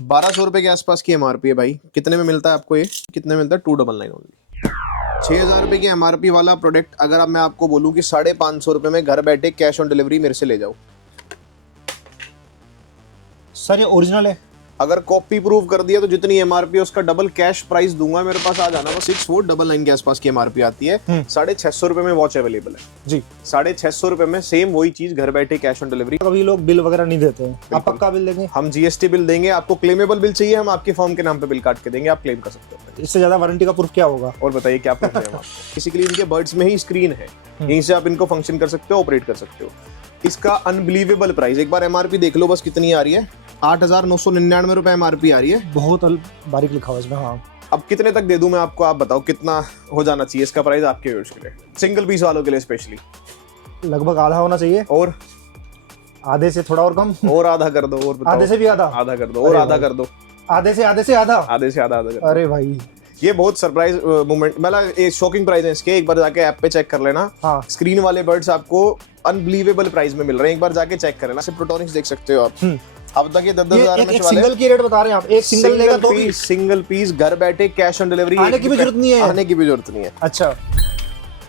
1200 रुपए के आसपास की एमआरपी है भाई। कितने में मिलता है आपको ये? कितने में मिलता है? 299 ओनली। 6000 रुपए की एमआरपी वाला प्रोडक्ट अगर अब मैं आपको बोलूं कि 550 रुपए में घर बैठे कैश ऑन डिलीवरी मेरे से ले जाओ। सर ये ओरिजिनल है? अगर कॉपी प्रूफ कर दिया तो जितनी एमआरपी है उसका डबल कैश प्राइस दूंगा। मेरे पास आ जाना। बस 6499 के आसपास की एमआरपी आती है। 650 रुपए में वॉच अवेलेबल है जी। 650 रुपए में सेम वही चीज घर बैठे कैश ऑन डिलीवरी। कभी लोग बिल वगैरह नहीं देते हैं, आप पक्का बिल देंगे? हम जीएसटी बिल देंगे। आपको क्लेमेबल बिल चाहिए, हम आपके फॉर्म के नाम पे बिल काट के देंगे, आप क्लेम कर सकते हो। इससे ज्यादा वारंटी का प्रूफ क्या होगा? और बताइए क्या प्रूफ है आपको? बेसिकली इनके बर्ड्स में ही स्क्रीन है, यहीं से आप इनको फंक्शन कर सकते हो, ऑपरेट कर सकते हो। इसका अनबिलीवेबल प्राइस एक बार एमआरपी देख लो बस कितनी आ रही है। 8999 रुपए एमआरपी आ रही है। बहुत बारीक लिखा हुआ है इसमें। हाँ, अब कितने तक दे दूं मैं आपको? आप बताओ कितना हो जाना चाहिए इसका प्राइस आपके व्यूअर्स के लिए, सिंगल पीस वालों के लिए स्पेशली? लगभग आधा होना चाहिए। और आधे से थोड़ा और कम? और आधा कर दो। और बताओ। आधे से भी आधा? आधा कर दो। और आधा कर दो। आधे से आधा? आधे से आधा कर दो। अरे भाई ये बहुत सरप्राइज मोमेंट, मतलब ये शॉकिंग प्राइस है इसके। एक बार जाके ऐप पे चेक कर लेना। हाँ। स्क्रीन वाले बर्ड्स आपको अनबिलीवेबल प्राइस में मिल रहे हैं, एक बार जाके चेक कर लेना। सिर्फ प्रोटोनिक्स देख सकते हो आप। अब तक ये 10,000 में एक सिंगल की रेट बता रहे हैं आप? एक सिंगल लेगा तो भी सिंगल पीस घर बैठे कैश ऑन डिलीवरी। आने की भी जरूरत नहीं है। आने की भी जरूरत नहीं है। अच्छा,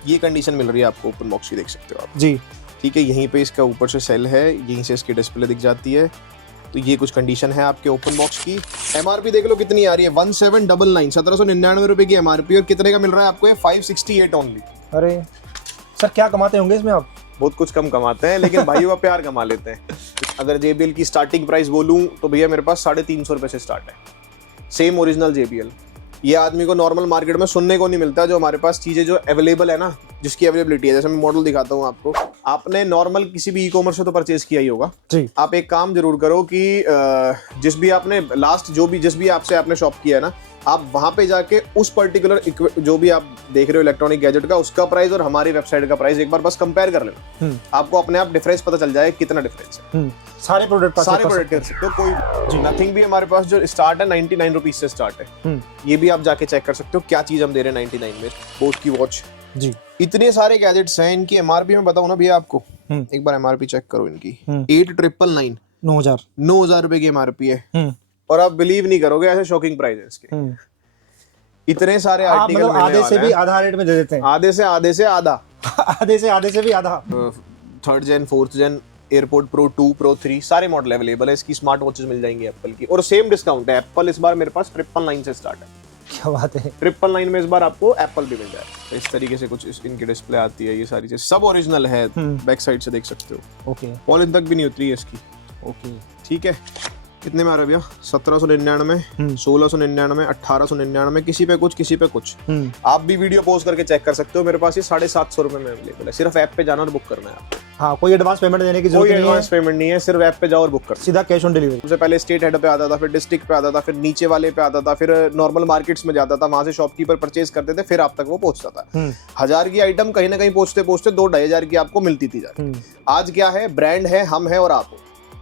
ये कंडीशन मिल रही है आपको ओपन बॉक्स की, देख सकते हो आप जी। ठीक है। यहीं पे इसका ऊपर से सेल है, यहीं से इसकी डिस्प्ले दिख जाती है। तो ये कुछ कंडीशन है आपके ओपन बॉक्स की। एमआरपी देख लो कितनी आ रही है, 1799, 1799 रुपए की एमआरपी। और कितने का मिल रहा है आपको? 568 ओनली। अरे सर क्या कमाते होंगे इसमें आप? बहुत कुछ कम कमाते हैं, लेकिन भाइयों का प्यार कमा लेते हैं। अगर JBL की स्टार्टिंग प्राइस बोलूं तो भैया मेरे पास 350 रुपए से स्टार्ट है, सेम ओरिजिनल JBL। ये आदमी को नॉर्मल मार्केट में सुनने को नहीं मिलता। जो हमारे पास चीजें जो अवेलेबल है ना, जिसकी अवेलेबिलिटी है, जैसे मैं मॉडल दिखाता हूँ आपको। आपने नॉर्मल किसी भी ई-कॉमर्स से तो परचेज किया ही होगा जी। आप एक काम जरूर करो कि जिस भी आपने लास्ट जिस भी आपसे आपने शॉप किया है ना, आप वहां पे जाके उस पर्टिकुलर जो भी आप देख रहे हो इलेक्ट्रॉनिक गैजेट का, उसका प्राइस और हमारी वेबसाइट का प्राइस एक बार बस कंपेयर कर लेना। आपको अपने आप डिफरेंस पता चल जाए कितना डिफरेंस है। सारे प्रोडक्ट कर सकते हो। कोई नथिंग भी हमारे पास जो स्टार्ट है 99 रुपीज से स्टार्ट है। ये भी आप जाके चेक कर सकते हो क्या चीज हम दे रहे हैं 99 में। बोट की वॉच जी। इतने सारे गैजेट्स हैं। इनकी एमआरपी में बताऊं ना भैया आपको, एक बार एमआरपी चेक करो इनकी। 8999 9,000 रुपए की एमआरपी है। और आप बिलीव नहीं करोगे ऐसे शॉकिंग प्राइस है इसके। इतने सारे आर्टिकल मतलब आधे से भी आधा रेट में दे देते हैं। आधे से आधे से आधा आधे से भी आधा। 3rd gen 4th gen airport pro 2 pro 3 सारे मॉडल अवेलेबल है। इसकी स्मार्ट वॉचेस मिल जाएंगी एप्पल की, और सेम डिस्काउंट है। एप्पल इस बार मेरे पास 999 से स्टार्ट है। क्या बात है, 999 में इस बार आपको एप्पल भी मिल जाएगा। इस तरीके से कुछ इनकी डिस्प्ले आती है। ये सारी चीज सब ओरिजिनल है, बैक साइड से देख सकते हो। ओके, पॉलिन तक भी नहीं उतरी है इसकी। ओके ठीक है। कितने में आ रहा है भैया? 1799, 1699, 1899, किसी पे कुछ किसी पे कुछ। आप भी वीडियो पोस्ट करके चेक कर सकते हो। मेरे पास ये 750 रुपए में अवेलेबल है। सिर्फ ऐप पे जाना और बुक करना है आपको। हाँ, कोई एडवांस पेमेंट देने की जरूरत नहीं है। एडवांस पेमेंट नहीं है, सिर्फ ऐप पे जाओ और बुक कर, सीधा कैश ऑन डिलीवरी। सबसे पहले स्टेट हेड पे आता था, फिर डिस्ट्रिक्ट पे आता था, फिर नीचे वाले पे आता था, फिर नॉर्मल मार्केट्स में जाता था, वहां से शॉपकीपर परचेज करते थे, फिर आप तक वो पहुंचता था। 1000 की आइटम कहीं ना कहीं पहुंचते पहुंचते 2-2,500 की आपको मिलती थी जाके। आज क्या है, ब्रांड है, हम है और आप हो।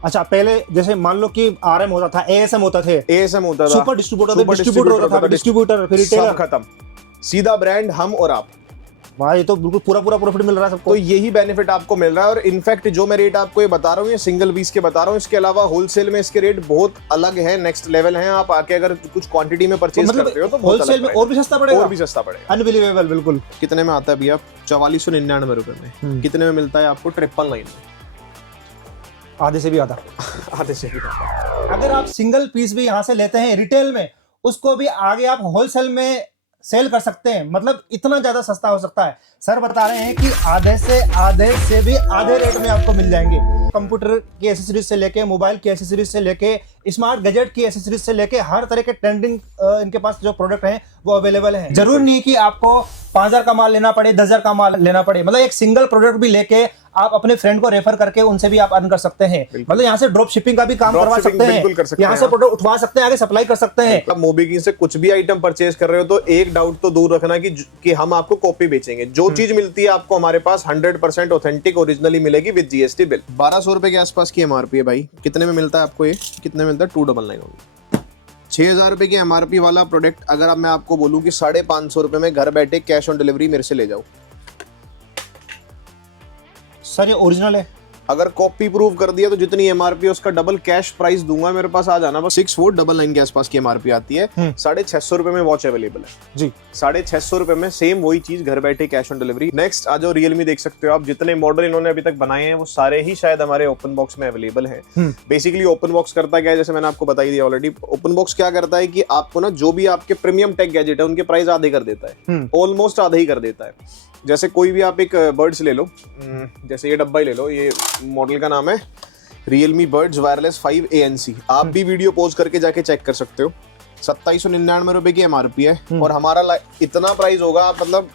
अच्छा, पहले जैसे मान लो कि RM होता था, ASM होता थे, ASM होता था, सुपर डिस्ट्रीब्यूटर होता था, डिस्ट्रीब्यूटर, फिर रिटेलर, खत्म। सीधा ब्रांड हम और आप। वाह, ये तो बिल्कुल पूरा प्रॉफिट मिल रहा है सबको। तो यही बेनिफिट आपको मिल रहा है। और इनफैक्ट जो मैं रेट आपको ये बता रहा हूँ, ये सिंगल पीस के बता रहा हूँ। इसके अलावा होलसेल में इसके रेट बहुत अलग है, नेक्स्ट लेवल है। आप आके अगर कुछ क्वांटिटी में परचेज करते हो तो होलसेल में और भी सस्ता पड़ेगा। और भी सस्ता पड़ेगा। अनबिलीवेबल बिल्कुल। कितने में आता है भैया? 4499 रुपए में। कितने में मिलता है आपको? 999 में। आधे से भी आधा आधे से भी आधा। अगर आप सिंगल पीस भी यहाँ से लेते हैं रिटेल में, उसको भी आगे आप होलसेल में सेल कर सकते हैं। मतलब इतना ज्यादा सस्ता हो सकता है। सर बता रहे हैं कि आधे से भी आधे रेट में आपको मिल जाएंगे। कंप्यूटर की एसेसरीज से लेके, मोबाइल की एसेसरीज से लेके, स्मार्ट गैजेट की एसेसरीज से लेके, हर तरह के ट्रेंडिंग इनके पास जो प्रोडक्ट हैं वो अवेलेबल हैं। जरूर नहीं कि आपको 5,000 का माल लेना पड़े, 10,000 का माल लेना पड़े। मतलब एक सिंगल प्रोडक्ट भी लेके आप अपने फ्रेंड को रेफर करके उनसे भी आप अर्न कर सकते हैं। मतलब यहाँ से ड्रॉप शिपिंग का भी काम करवा सकते हैं, यहाँ से प्रोडक्ट उठवा सकते हैं, आगे सप्लाई कर सकते हैं। आप मोबिकिन से कुछ भी आइटम परचेज कर रहे हो तो एक डाउट तो दूर रखना कि हम आपको कॉपी बेचेंगे। जो चीज मिलती है आपको हमारे पास 100% ऑथेंटिक ओरिजिनली मिलेगी विद GST बिल। 1200 रुपए के आसपास की एमआरपी है भाई। कितने में मिलता है आपको ये? कितने में मिलता है? 299 ओनली। 6000 रुपए की एमआरपी वाला प्रोडक्ट अगर अब मैं आपको बोलूं कि 550 रुपए में घर बैठे कैश ऑन डिलीवरी मेरे से ले जाओ। सर ये ओरिजिनल है? अगर कॉपी प्रूव कर दिया तो जितनी एमआरपी है उसका डबल कैश प्राइस दूंगा, मेरे पास आ जाना बस। 6499 के आसपास की एमआरपी आती है, 650 रुपए में वॉच अवेलेबल है जी। 650 रुपए में सेम वही चीज घर बैठे कैश ऑन डिलीवरी। नेक्स्ट आ जाओ रियलमी, देख सकते हो आप जितने मॉडल इन्होंने अभी तक बनाए हैं वो सारे ही शायद हमारे ओपन बॉक्स में अवेलेबल है। बेसिकली ओपन बॉक्स करता क्या है, जैसे मैंने आपको बता ही दिया ऑलरेडी, ओपन बॉक्स क्या करता है कि आपको ना जो भी आपके प्रीमियम टेक गैजेट है उनके प्राइस आधे कर देता है, ऑलमोस्ट आधे ही कर देता है। जैसे कोई भी आप एक बर्ड्स ले लो, जैसे ये डब्बा ही ले लो, ये मॉडल का नाम है Realme Buds Wireless 5 ANC। आप भी वीडियो पोज करके जाके चेक कर सकते हो। 2799 रुपए की एमआरपी है और हमारा इतना प्राइस होगा, आप मतलब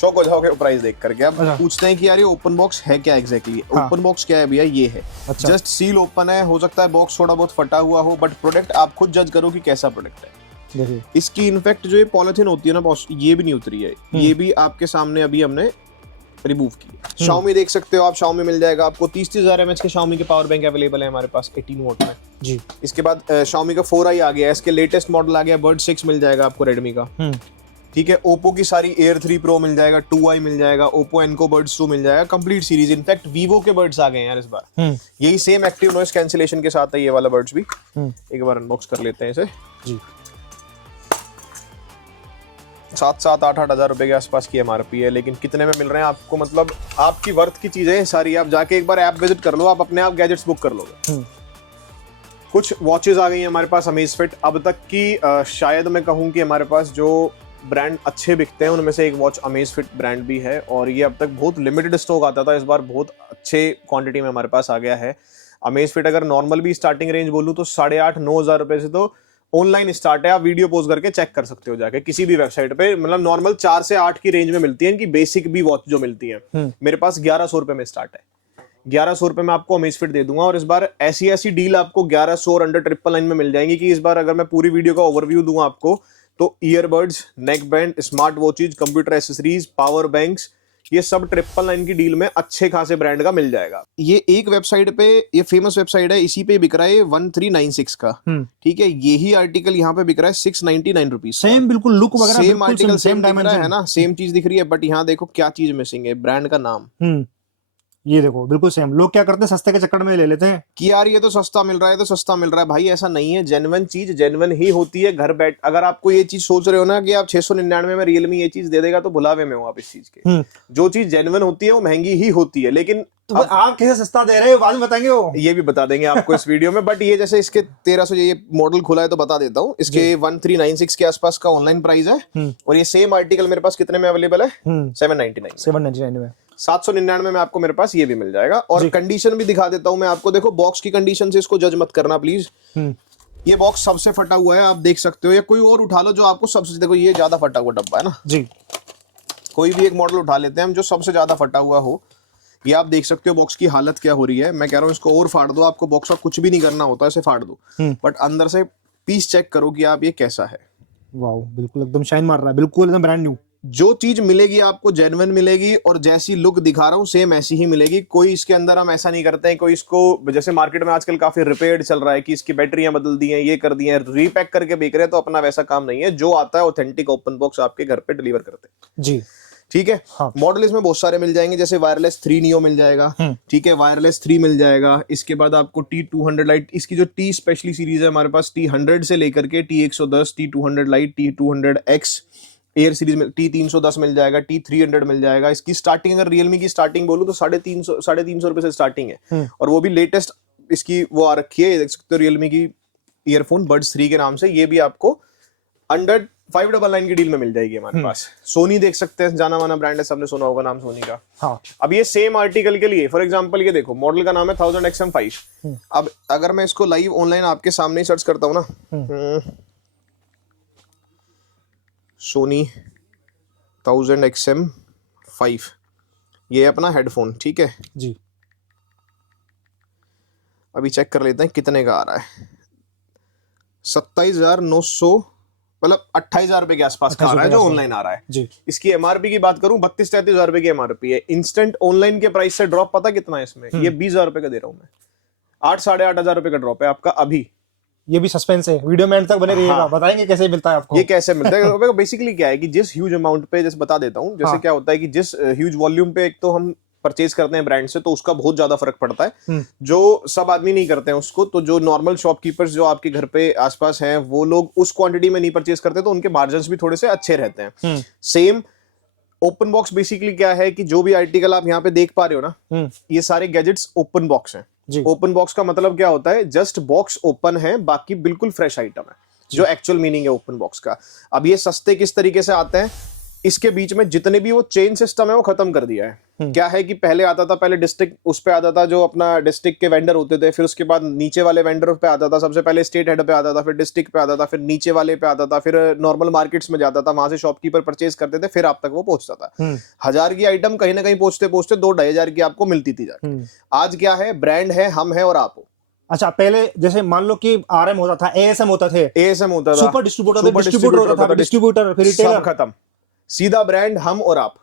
शॉक हो जाओगे प्राइस देख करके। आप पूछते हैं कि यार ये ओपन बॉक्स है क्या एग्जैक्टली? ओपन बॉक्स क्या है भैया? ये है जस्ट सील ओपन है, हो सकता है बॉक्स थोड़ा बहुत फटा हुआ हो, बट प्रोडक्ट आप खुद जज करो कि कैसा प्रोडक्ट है। इसकी इनफैक्ट जो ये पॉलिथीन होती है ना, ये भी नहीं उतरी है, ये भी आपके सामने अभी हमने रिमूव की है। Xiaomi देख सकते हो आप, Xiaomi मिल जाएगा आपको 30,000 mAh के Xiaomi के पावर बैंक अवेलेबल है हमारे पास 18 वॉट में जी। इसके बाद Xiaomi का 4i आ गया, इसके लेटेस्ट मॉडल आ गया Bud 6 मिल जाएगा आपको Redmi का, ठीक है। Oppo की सारी Air 3 Pro मिल जाएगा, 2i मिल जाएगा, Oppo Enco Buds 2 मिल जाएगा, कंप्लीट सीरीज। इनफैक्ट Vivo के बर्ड्स आ गए हैं यार इस बार, यही सेम एक्टिव नॉइस कैंसिलेशन के साथ है ये वाला बर्ड्स भी। एक बार अनबॉक्स कर लेते हैं इसे जी। 7-8 हजार रुपए के आसपास की एमआरपी है, लेकिन कितने में मिल रहे हैं आपको? मतलब आपकी वर्थ की चीजें हैं सारी। आप जाके एक बार ऐप विजिट कर लो, आप अपने आप गैजेट्स बुक कर लोगे। कुछ वॉचेस आ गई हैं हमारे पास अमेज़फिट। अब तक की शायद मैं कहूँ कि हमारे पास जो ब्रांड अच्छे बिकते हैं उनमें से एक वॉच अमेज़फिट ब्रांड भी है, और ये अब तक बहुत लिमिटेड स्टॉक आता था, इस बार बहुत अच्छे क्वांटिटी में हमारे पास आ गया है। अमेज़फिट अगर नॉर्मल भी स्टार्टिंग रेंज बोलूँ तो 8,500-9 हजार रुपए से तो ऑनलाइन स्टार्ट है। आप वीडियो पोज करके चेक कर सकते हो जाके किसी भी वेबसाइट पे, मतलब नॉर्मल 4 से 8 की रेंज में मिलती है इनकी बेसिक भी वॉच जो मिलती है। मेरे पास 1100 रुपए में स्टार्ट है, 1100 रुपए में आपको अमेज़फिट दे दूंगा। और इस बार ऐसी डील आपको 1100 और अंडर 999 में मिल जाएंगी कि इस बार अगर मैं पूरी वीडियो का ओवरव्यू दूंगा आपको तो earbuds, neck band, smart watches, computer accessories, power banks, ये सब 999 की डील में अच्छे खासे ब्रांड का मिल जाएगा। ये एक वेबसाइट पे, ये फेमस वेबसाइट है, इसी पे बिक रहा है 1396 का, ठीक है। यही आर्टिकल यहाँ पे बिक रहा है 699 रुपीज। सेम बिल्कुल लुक वगैरह, सेम आर्टिकल सेम दिख रहा है ना, सेम चीज दिख रही है, बट यहाँ देखो क्या चीज मिसिंग है, ब्रांड का नाम। ये देखो बिल्कुल सेम। लोग क्या करते हैं, सस्ते के चक्कर में ले लेते हैं कि यार ये तो सस्ता मिल रहा है, तो सस्ता मिल रहा है। भाई ऐसा नहीं है, जेन्युइन चीज जेन्युइन ही होती है। घर बैठ अगर आपको ये चीज सोच रहे हो ना कि आप 699 में रियलमी ये चीज दे देगा, तो भुलावे में हो आप इस चीज के। जो चीज जेन्युइन होती है वो महंगी ही होती है, लेकिन तो आप कैसे सस्ता दे रहे हो बाद में बताएंगे, वो ये भी बता देंगे आपको इस वीडियो में। बट ये जैसे इसके 1300 ये मॉडल खुला है तो बता देता हूँ, इसके 1396 के आसपास का ऑनलाइन प्राइस है, और ये सेम आर्टिकल मेरे पास कितने में अवेलेबल है? 799 में। 799 में आपको मेरे पास ये भी मिल जाएगा। और कंडीशन भी दिखा देता हूं मैं आपको। देखो बॉक्स की कंडीशन से इसको जज मत करना प्लीज। ये बॉक्स सबसे फटा हुआ है, आप देख सकते हो, या कोई और उठा लो जो आपको सबसे, देखो ये ज्यादा फटा हुआ डब्बा है ना जी। कोई भी एक मॉडल उठा लेते हैं हम जो सबसे ज्यादा फटा हुआ हो। ये आप देख सकते हो बॉक्स की हालत क्या हो रही है। मैं कह रहा हूँ इसको और फाड़ दो, आपको बॉक्स का कुछ भी नहीं करना होता, इसे फाड़ दो, बट अंदर से पीस चेक करो कि आप ये कैसा है। वाओ, बिल्कुल एकदम शाइन मार रहा है, बिल्कुल एकदम ब्रांड न्यू। जो चीज मिलेगी आपको जेन्युइन मिलेगी, और जैसी लुक दिखा रहा हूँ सेम ऐसी ही मिलेगी। कोई इसके अंदर हम ऐसा नहीं करते हैं कोई इसको, जैसे मार्केट में आजकल काफी रिपेयर्ड चल रहा है कि इसकी बैटरियां बदल दी हैं, ये कर दी हैं, रीपैक करके बेच रहे हैं, तो अपना वैसा काम नहीं है। जो आता है ऑथेंटिक ओपन बॉक्स आपके घर पे डिलीवर करते हैं जी, ठीक है। हाँ। मॉडल इसमें बहुत सारे मिल जाएंगे, जैसे वायरलेस 3 नियो मिल जाएगा, ठीक है, वायरलेस 3 मिल जाएगा। इसके बाद आपको T200 लाइट, इसकी जो T स्पेशली सीरीज है हमारे पास, T100 से लेकर के T110, T200 light, T200X air series में, T310 मिल जाएगा, T300 मिल जाएगा। इसकी स्टार्टिंग अगर रियलमी की स्टार्टिंग बोलूं तो 350 रुपए से स्टार्टिंग है, और वो भी लेटेस्ट इसकी वो आ रखी है, देख सकते हो रियलमी की ईयरफोन बड्स 3 के नाम से। ये भी आपको अंडर 599 की डील में मिल जाएगी हमारे पास। सोनी देख सकते हैं, जाना माना ब्रांड है, सबने सुना होगा नाम सोनी का। हाँ। अब ये सेम आर्टिकल के लिए फॉर एग्जांपल ये देखो, मॉडल का नाम है 1000XM5। अब अगर मैं इसको लाइव ऑनलाइन आपके सामने ही सर्च करता हूँ ना, सोनी 1000XM5, ये अपना हेडफोन, ठीक है जी। अभी चेक कर लेते हैं कितने का आ रहा है। 27,900, मतलब 28,000 रुपए के आसपास का आ रहा है जो ऑनलाइन आ रहा है जी। इसकी एमआरपी की बात करूं 32-33 हजार रुपए की एमआरपी है। इंस्टेंट ऑनलाइन के प्राइस से ड्रॉप पता कितना है इसमें? ये 20,000 रुपए का दे रहा हूं मैं। 8-8.5 हजार रुपए का ड्रॉप है आपका अभी। ये भी सस्पेंस है, वीडियो में एंड तक बने रहिएगा। हाँ। बताएंगे कैसे मिलता है आपको, ये कैसे मिलता है। बेसिकली क्या है कि जिस ह्यूज अमाउंट पे, जैसे बता देता हूँ, जैसे क्या होता है कि जिस ह्यूज वॉल्यूम पे एक तो हम परचेज करते हैं ब्रांड से तो उसका बहुत ज्यादा फर्क पड़ता है, जो सब आदमी नहीं करते हैं उसको। तो जो नॉर्मल शॉपकीपर्स जो आपके घर पे आसपास हैं वो लोग उस क्वांटिटी में नहीं परचेज करते, तो उनके मार्जिन्स भी थोड़े से अच्छे रहते हैं। सेम ओपन बॉक्स बेसिकली क्या है कि जो भी आर्टिकल आप यहाँ पे देख पा रहे हो ना, ये सारे गैजेट्स ओपन बॉक्स हैं। ओपन बॉक्स का मतलब क्या होता है, जस्ट बॉक्स ओपन है, बाकी बिल्कुल फ्रेश आइटम है, जो एक्चुअल मीनिंग है ओपन बॉक्स का। अब ये सस्ते किस तरीके से आते हैं, इसके बीच में जितने भी वो चेन सिस्टम है वो खत्म कर दिया है। क्या है कि पहले आता था, पहले डिस्ट्रिक्ट उस पे आता था जो अपना डिस्ट्रिक्ट के वेंडर होते थे, फिर उसके बाद नीचे वाले वेंडर पे आता था, सबसे पहले स्टेट हेड पे आता था, फिर डिस्ट्रिक्ट पे आता था, फिर नीचे वाले पे आता था, फिर नॉर्मल मार्केट्स में जाता था, वहां से शॉपकीपर परचेज करते थे, फिर आप तक वो पहुंचता था। 1000 की आइटम कहीं ना कहीं पहुंचते पहुंचते 2-2,500 की आपको मिलती थी जाके। आज क्या है, ब्रांड है, हम है और आप हो। अच्छा, पहले जैसे मान लो कि आरएम होता था, एएसएम होता थे, एएसएम होता था, सुपर डिस्ट्रीब्यूटर होता था, डिस्ट्रीब्यूटर, फिर रिटेलर, सब खत्म, सीधा ब्रांड हम और आप।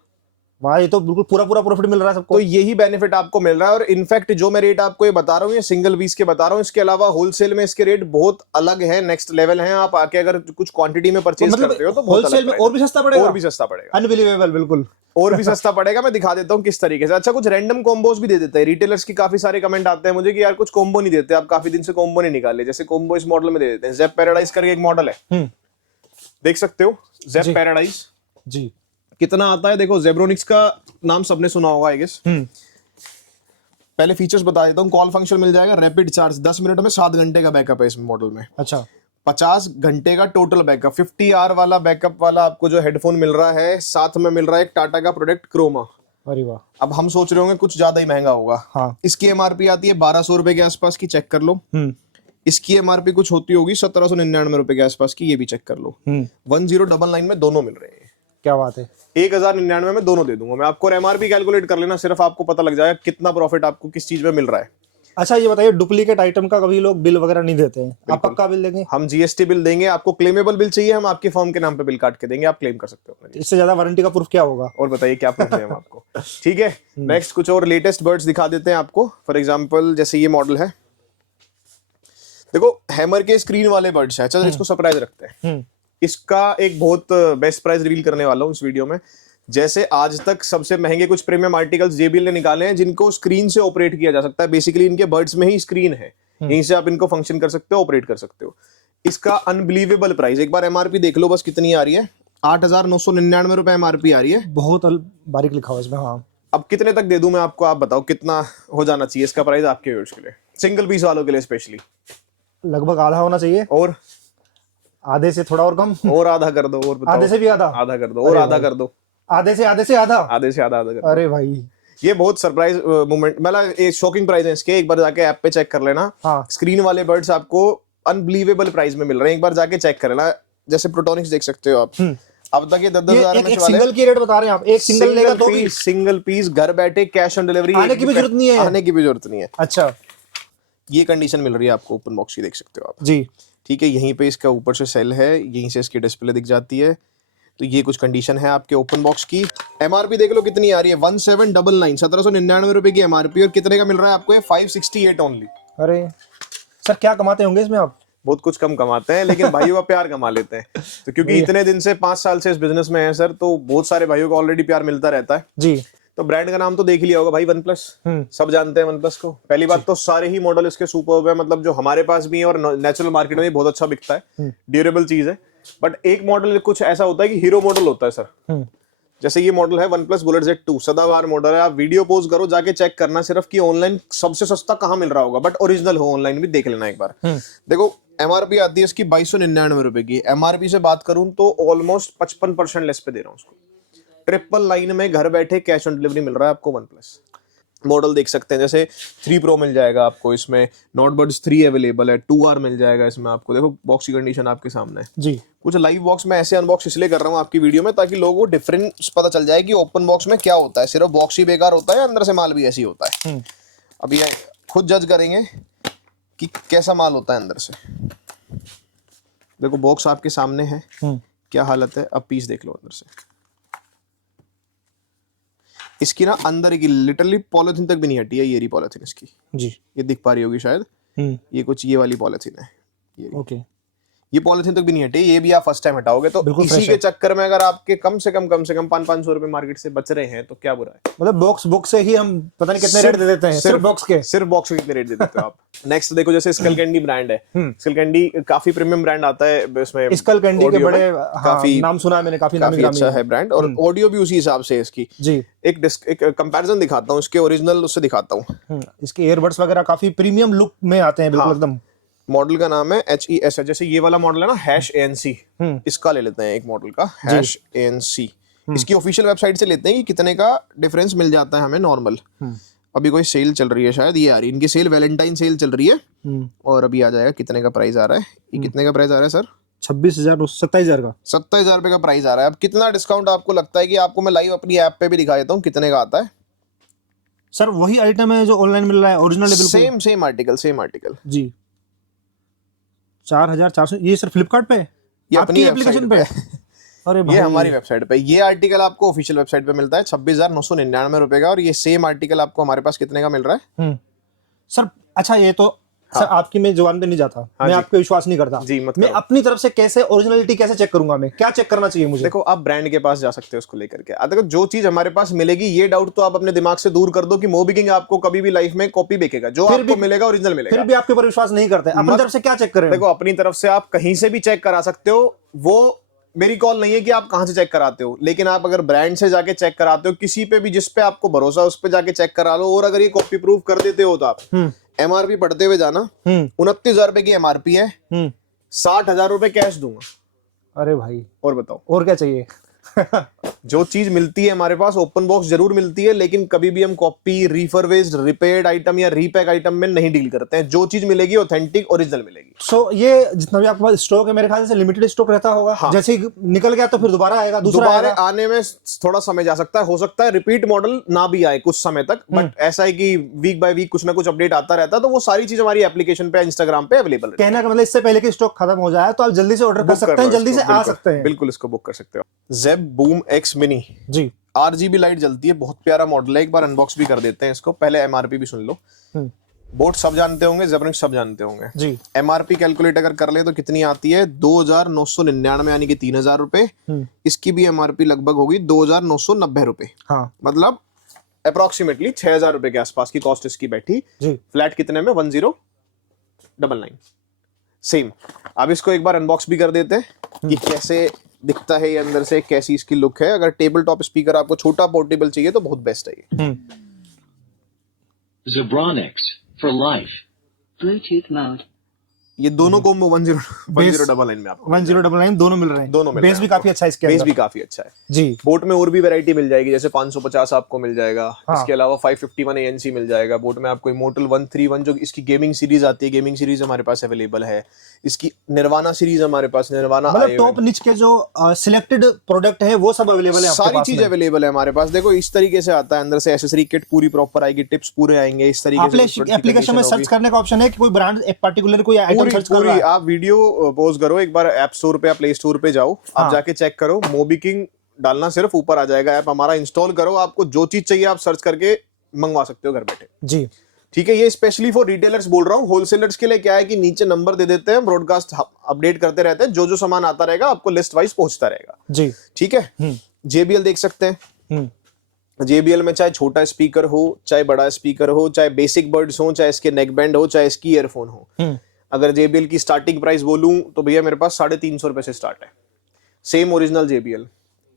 वाह, ये तो बिल्कुल पूरा प्रॉफिट मिल रहा है सबको। तो यही बेनिफिट आपको मिल रहा है। और इनफैक्ट जो मैं रेट आपको ये बता रहा हूँ, ये सिंगल पीस के बता रहा हूँ, इसके अलावा होलसेल में इसके रेट बहुत अलग है, नेक्स्ट लेवल है। आप आके अगर कुछ क्वांटिटी में परचेज करते हो तो होलसेल में और भी सस्ता पड़ेगा, और भी सस्ता पड़ेगा, अनबिलीवेबल, बिल्कुल और भी सस्ता पड़ेगा। मैं दिखा देता हूँ किस तरीके से। अच्छा, कुछ रैंडम कॉम्बोज भी दे देते हैं रिटेलर्स की। काफी सारे कमेंट आते हैं मुझे कि यार कुछ कॉम्बो नहीं देते, आप काफी दिन से कॉम्बो नहीं निकाले। जैसे कॉम्बो इस मॉडल में दे देते हैं, ज़ेप पैराडाइज करके एक मॉडल है, देख सकते हो, ज़ेप पैराडाइज जी। कितना आता है देखो। ज़ेब्रोनिक्स का नाम सबने सुना होगा आई गेस। पहले फीचर्स बता देता हूँ। कॉल फंक्शन मिल जाएगा, रैपिड चार्ज, 10 मिनट में 7 घंटे का बैकअप है इस मॉडल में। अच्छा, 50 घंटे का टोटल बैकअप, 50 आवर वाला बैकअप वाला आपको जो हेडफोन मिल रहा है, साथ में मिल रहा है एक टाटा का प्रोडक्ट क्रोमा। अरे वाह। अब हम सोच रहे होंगे कुछ ज्यादा ही महंगा होगा। हाँ। इसकी एमआरपी आती है 1200 रुपए के आसपास की, चेक कर लो। इसकी एमआरपी कुछ होती होगी 1799 रुपए के आसपास की, ये भी चेक कर लो। 1099 में दोनों मिल रहे हैं। क्या बात है। 1099 में दोनों दे दूंगा मैं आपको। एमआरपी कैलकुलेट कर लेना, सिर्फ आपको पता लग जाएगा कितना प्रॉफिट आपको किस चीज में मिल रहा है। अच्छा, ये बताइए, डुप्लीकेट आइटम का कभी लोग बिल वगैरह नहीं देते हैं, आप पक्का बिल देंगे? हम जीएसटी बिल देंगे आपको। क्लेमेबल बिल चाहिए, हम आपके फर्म के नाम पे बिल काट के देंगे, आप क्लेम कर सकते हो। इससे ज्यादा वारंटी का प्रूफ क्या होगा? और बताइए क्या प्रूफ दें हम आपको। ठीक है, नेक्स्ट कुछ और लेटेस्ट बर्ड्स दिखा देते हैं आपको। फॉर एग्जांपल जैसे ये मॉडल है, देखो हैमर के स्क्रीन वाले बर्ड्स हैं। चलो इसको सरप्राइज रखते हैं। इसका एक बहुत बेस्ट प्राइस रिवील करने वाला हूँ इस वीडियो में। जैसे आज तक सबसे महंगे कुछ प्रीमियम आर्टिकल्स JBL ने निकाले हैं जिनको स्क्रीन से ऑपरेट किया जा सकता है। बेसिकली इनके बर्ड्स में ही स्क्रीन है, यहीं से आप इनको फंक्शन कर सकते हो, ऑपरेट कर सकते हो। इसका अनबिलीवेबल प्राइस, एक बार एमआरपी देख लो बस कितनी आ रही है। 8,999 रुपए एमआरपी आ रही है। बहुत बारीक लिखा हुआ इसमें। हाँ, अब कितने तक दे दूं मैं आपको, आप बताओ कितना हो जाना चाहिए इसका प्राइस आपके व्यूअर्स के लिए, सिंगल पीस वालों के लिए स्पेशली? लगभग आधा होना चाहिए। और आधे से थोड़ा और कम, और आधा कर दो, और बताओ। आधे से भी आधा, आधा कर दो, और आधा कर दो, आधे से आधा, आधे से आधा कर दो। अरे भाई, ये बहुत सरप्राइज मोमेंट, मतलब ये शॉकिंग प्राइस है इसके। एक बार जाके ऐप पे चेक कर लेना। हाँ। स्क्रीन वाले बर्ड्स आपको अनबिलीवेबल प्राइस में मिल रहे हैं, एक बार जाके चेक कर लेना। जैसे प्रोटोनिक्स देख सकते हो आप, अब तक ये 10,000 में सिंगल की रेट बता रहे हैं आप, एक सिंगल लेगा तो भी सिंगल पीस घर बैठे कैश ऑन डिलीवरी, आने की भी जरूरत नहीं है, आने की भी जरूरत नहीं है। अच्छा, ये कंडीशन मिल रही है आपको ओपन बॉक्स की, देख सकते हो आप जी। ठीक है, यहीं पे इसका ऊपर से सेल है, यहीं से इसकी डिस्प्ले दिख जाती है। तो ये कुछ कंडीशन है आपके ओपन बॉक्स की। एमआरपी देख लो कितनी आ रही है, 1799, 1799 रुपए की एमआरपी। और कितने का मिल रहा है आपको? 568 ओनली। अरे सर, क्या कमाते होंगे इसमें आप? बहुत कुछ कम कमाते हैं, लेकिन भाइयों का प्यार कमा लेते हैं। तो क्योंकि इतने दिन से 5 साल से इस बिजनेस में है सर, तो बहुत सारे भाइयों को ऑलरेडी प्यार मिलता रहता है जी। तो ब्रांड का नाम तो देख लिया होगा भाई, वन प्लस। सब जानते हैं वन प्लस को। पहली बात तो सारे ही मॉडल इसके सुपर्ब है, मतलब जो हमारे पास भी है और नेचुरल मार्केट में भी बहुत अच्छा बिकता है, ड्यूरेबल चीज है। बट एक मॉडल कुछ ऐसा होता है कि हीरो मॉडल होता है सर। जैसे ये मॉडल है वन प्लस बुलेट Z2, सदाबहार मॉडल है। आप वीडियो पोज करो, जाके चेक करना सिर्फ कि ऑनलाइन सबसे सस्ता कहाँ मिल रहा होगा, बट ओरिजिनल हो, ऑनलाइन भी देख लेना एक बार। देखो एमआरपी आती है इसकी 2299 रुपए की। एमआरपी से बात करूं तो ऑलमोस्ट 55% लेस पे दे रहा हूँ उसको। 999 में घर बैठे कैश ऑन डिलीवरी मिल रहा है आपको वन प्लस। मॉडल देख सकते हैं, जैसे 3 Pro मिल जाएगा आपको इसमें, नोटबड्स 3 अवेलेबल है, 2R मिल जाएगा इसमें आपको। देखो बॉक्स की कंडीशन आपके सामने है जी। कुछ लाइव बॉक्स में ऐसे अनबॉक्स इसलिए कर रहा हूँ आपकी वीडियो में, ताकि लोगों को डिफरेंस पता चल जाए कि ओपन बॉक्स में क्या होता है। सिर्फ बॉक्स ही बेकार होता है, अंदर से माल भी ऐसी होता है। अब ये खुद जज करेंगे कि कैसा माल होता है अंदर से। देखो बॉक्स आपके सामने है, क्या हालत है। अब पीस देख लो अंदर से। इसकी ना अंदर की लिटरली पॉलिथीन तक भी नहीं हटी है, ये रही पॉलिथीन इसकी जी। ये दिख पा रही होगी शायद, ये कुछ ये वाली पॉलिथीन है ये। ओके। ये पॉलिथीन तक भी नहीं हटी, ये भी आप फर्स्ट टाइम हटाओगे तो बिल्कुल इसी fresh के है। चक्कर में अगर आपके कम से कम 500 रुपए मार्केट से बच रहे हैं तो क्या बुरा है। मतलब बॉक्स से ही हम पता नहीं कितने रेट दे देते हैं सिर्फ बॉक्स के। सिर्फ बॉक्स के कितने रेट दे देते हो आप। नेक्स्ट देखो जैसे स्कल कैंडी ब्रांड है, स्कल कैंडी काफी प्रीमियम ब्रांड आता है इसमें, स्कल कैंडी के audio बड़े में हाँ, काफी नाम सुना है मैंने, काफी नामी काफी अच्छा ग्रामी है ब्रांड, और ऑडियो भी उसी हिसाब से है इसकी। जी। एक कंपैरिजन दिखाता हूँ इसके ओरिजिनल उससे दिखाता हूँ। इसके ईयरबड्स वगैरह काफी प्रीमियम लुक में आते हैं, बिल्कुल एकदम। मॉडल का नाम है HES है, जैसे ये वाला मॉडल है ना #ANC, इसका ले लेते हैं एक मॉडल का #ANC। इसकी ऑफिशियल वेबसाइट से लेते हैं कि कितने का डिफरेंस मिल जाता है हमें नॉर्मल। अभी कोई सेल चल रही है शायद, ये आ रही है इनकी सेल, वैलेंटाइन सेल चल रही है, और अभी आ जाएगा कितने का प्राइस आ रहा है। ये कितने का प्राइस आ रहा है सर? 27,000 का 27,000 रुपए का प्राइस आ रहा है। अब कितना डिस्काउंट आपको लगता है कि आपको मैं लाइव अपनी ऐप पे भी दिखा देता हूँ कितने का आता है। सर? वही आइटम है जो ऑनलाइन मिल रहा है, ओरिजिनल है बिल्कुल। सेम आर्टिकल जी। 4,400 ये सर फ्लिपकार्ट पे, ये अपनी आपकी एप्लीकेशन पे? अरे भाई, ये हमारी वेबसाइट पे। ये आर्टिकल आपको ऑफिशियल वेबसाइट पे मिलता है 26,999 रुपए का, और ये सेम आर्टिकल आपको हमारे पास कितने का मिल रहा है? सर अच्छा ये तो सर आपकी मैं जुबान पे नहीं जाता, मैं आप पे विश्वास नहीं करता जी, मत मैं करो। अपनी तरफ से कैसे ओरिजिनलिटी कैसे चेक करूंगा, मैं क्या चेक करना चाहिए मुझे? देखो आप ब्रांड के पास जा सकते हो उसको लेकर के। देखो जो चीज हमारे पास मिलेगी, ये डाउट तो आप अपने दिमाग से दूर कर दो कि मोबी किंग आपको कभी भी लाइफ में कॉपी बेचेगा। जो आपको मिलेगा ओरिजिनल मिलेगा। फिर भी आपके ऊपर विश्वास नहीं करते, अपनी तरफ से क्या चेक करें? देखो अपनी तरफ से आप कहीं से भी चेक करा सकते हो, वो मेरी कॉल नहीं है कि आप कहां से चेक कराते हो, लेकिन आप अगर ब्रांड से जाके चेक कराते हो, किसी पे भी जिस पे आपको भरोसा है उस पे जाके चेक करा लो, और अगर ये कॉपी प्रूफ कर देते हो तो आप MRP पढ़ते हुए जाना। 29,000 रुपए की MRP है, 60,000 रुपए कैश दूंगा। अरे भाई और बताओ और क्या चाहिए? जो चीज मिलती है हमारे पास ओपन बॉक्स जरूर मिलती है, लेकिन कभी भी हम कॉपी, रिफर्बिश्ड, रिपेयर्ड आइटम या रीपैक आइटम में नहीं डील करते हैं। जो चीज मिलेगी ऑथेंटिक ओरिजिनल मिलेगी। सो ये जितना भी आपके पास स्टॉक है मेरे ख्याल से लिमिटेड स्टॉक रहता होगा। हाँ। जैसे ही निकल गया तो फिर दोबारा आएगा, दूसरा आएगा। आने में थोड़ा समय जा सकता है, हो सकता है रिपीट मॉडल ना भी आए कुछ समय तक, बट ऐसा है कि वीक बाय वीक कुछ ना कुछ अपडेट आता रहता है, तो वो सारी चीज हमारी एप्लीकेशन पे, इंस्टाग्राम पे अवेलेबल है। कहने का मतलब इससे पहले कि स्टॉक खत्म हो जाए तो आप जल्दी से ऑर्डर कर सकते हैं, जल्दी से आ सकते हैं। बिल्कुल इसको बुक कर सकते हो। Zeb Boom X Mini जी, RGB लाइट जलती है, बहुत प्यारा मॉडल है। एक बार अनबॉक्स भी कर देते हैं इसको, पहले MRP भी सुन लो। बोट सब जानते होंगे, जेब्रिक्स सब जानते होंगे जी। MRP कैलकुलेट अगर कर ले तो कितनी आती है? 2,999 यानी कि 3,000 रुपए। इसकी भी MRP लगभग होगी 2,990 रुपए। हाँ, मतलब अप्रोक्सीमेटली 6,000 रुपए के आसपास की कॉस्ट इसकी बैठी। जी। फ्लैट कितने में? 1099 सेम। अब इसको एक बार अनबॉक्स भी कर देते हैं कि कैसे दिखता है ये अंदर से, कैसी इसकी लुक है। अगर टेबल टॉप स्पीकर आपको छोटा पोर्टेबल चाहिए तो बहुत बेस्ट है ये। Zebronics for life. Bluetooth mode. ये दोनों कॉम्बो 1099 में आपको 1099 दोनों मिल रहे हैं। दोनों मिल बेस रहे भी हैं काफी अच्छा है इसके बेस अंदर। भी काफी अच्छा है जी। बोट में और भी वैरायटी मिल जाएगी, जैसे 550 आपको मिल जाएगा। हाँ। इसके अलावा 551 ANC मिल जाएगा। बोट में आपको इमोर्टल 131 जो इसकी गेमिंग सीरीज आती है, गेमिंग सीरीज हमारे पास अवेलेबल है। इसकी निर्वाणा सीरीज हमारे पास, निर्वाणा मतलब टॉप निच के जो सिलेक्टेड प्रोडक्ट है वो सब अवेलेबल है आपके सारी पास चीज में। अवेलेबल है हमारे पास। देखो इस तरीके से आता है, अंदर से एसेसरी किट पूरी प्रॉपर आएगी, टिप्स पूरे आएंगे इस तरीके से। एप्लीकेशन में सर्च करने का ऑप्शन है कि कोई ब्रांड एक पर्टिकुलर कोई आइटम सर्च कर रहा है। आप वीडियो पॉज करो, एक बार ऐप स्टोर पे या प्ले स्टोर पे जाओ, हाँ। आप जाके चेक करो, मोबी किंग डालना सिर्फ ऊपर आ जाएगा ऐप हमारा, इंस्टॉल करो। आपको जो चीज चाहिए आप सर्च करके मंगवा सकते हो घर बैठे। जी, ठीक है। ये स्पेशली फॉर रिटेलर्स बोल रहा हूँ। होलसेलर्स के लिए क्या है कि नीचे नंबर दे देते हैं, ब्रॉडकास्ट अपडेट करते रहते हैं, जो जो सामान आता रहेगा आपको लिस्ट वाइज पहुंचता रहेगा। जी। ठीक है। JBL देख सकते हैं। JBL में चाहे छोटा स्पीकर हो, चाहे बड़ा स्पीकर हो, चाहे बेसिक बर्ड्स हो, चाहे इसके नेक बैंड हो, चाहे इसकी ईयरफोन हो। अगर JBL की स्टार्टिंग प्राइस बोलूं तो भैया मेरे पास 350 रुपए से स्टार्ट है। Same original JBL।